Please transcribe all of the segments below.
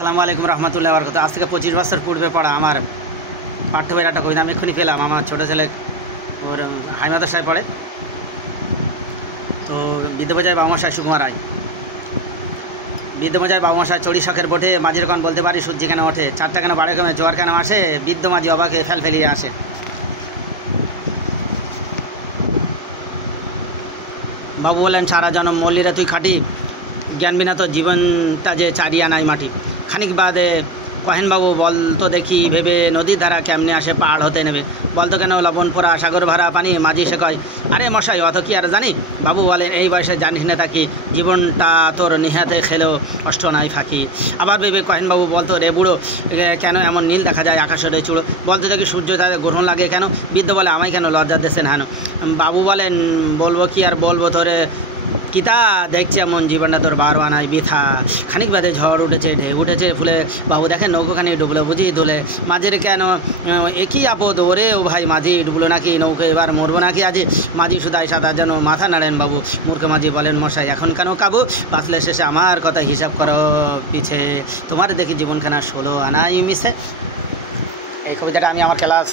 আসসালামু আলাইকুম রহমতুল্লাহ বরকত। আজ থেকে 25 বছর পূর্বে পড়া আমার পাঠ্য বইয়ের একটা কবিতা আমি এক্ষুনি পেলাম। আমার ছোটো ছেলে ওর হাই মাদ্রাসায় পড়ে, তো বিদ্যাপচায় বাবুমশাই সুকুমার রায়। বিদ্যমজায় বাবুমশাই চড়ি শখের বোটে মাঝির কন বলতে পারি সূর্যি কেন ওঠে, চারটা কেন বাড়ে কমে জোয়ার কেন আসে, বিদ্য মাঝি অবাকে ফেল ফেলিয়ে আসে। বাবু বলেন সারা জনম মল্লিরে তুই খাটি, জ্ঞান বিনা তো জীবনটা যে চারিয়া নাই মাটি। খানিক বাদে কহেন বাবু বলতো দেখি ভেবে, নদীর ধারা কেমনে আসে পাহাড় হতে নেবে, বলতো কেন লবণ পোড়া সাগর ভরা পানি। মাঝি সে কয় আরে মশাই অত কি আর জানি। বাবু বলেন এই বয়সে জানিস না তাকি, জীবনটা তোর নিহাতে খেলেও কষ্ট নাই ফাঁকি। আবার ভেবে কহেন বাবু বলতো রে বুড়ো কেন এমন নীল দেখা যায় আকাশের চূড়ো, বলতো দেখি সূর্য তাদের গ্রহণ লাগে কেন, বৃদ্ধ বলে আমায় কেন লজ্জা দেশেন হেন। বাবু বলেন বলবো কি আর বলবো তোরে কিতা, দেখছে এমন জীবনটা তোর বারো আনায় বৃথা। খানিক বাদে ঝড় উঠেছে ঢেউ উঠেছে ফুলে, বাবু দেখেন নৌকোখানি ডুবলো বুঝি দোলে। মাঝির কেন একই আপদ ওরে ও ভাই, মাঝি ডুবলো নাকি নৌকো এবার মরবো নাকি আজি। মাঝি সুদাই সাঁতার যেন মাথা নাড়েন বাবু, মূর্খ মাঝি বলেন মশাই এখন কেন কাবু, বাঁচলে শেষে আমার কথা হিসাব করো পিছে, তোমার দেখি জীবনখানা 16 আনাই মিশে। এই কবিতাটা আমি আমার ক্লাস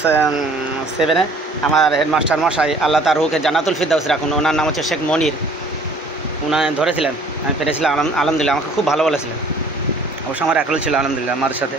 7-এ আমার হেডমাস্টার মশাই আল্লাহ তার রুহকে জান্নাতুল ফিরদাউস রাখুন, ওনার নাম হচ্ছে শেখ মনির, উনি ধরেছিলেন। আমি পেরেছিলাম আলহামদুলিল্লাহ, আমাকে খুব ভালো বলেছিলেন। অবশ্য আমার একল ছিল আলহামদুলিল্লাহ আমার সাথে।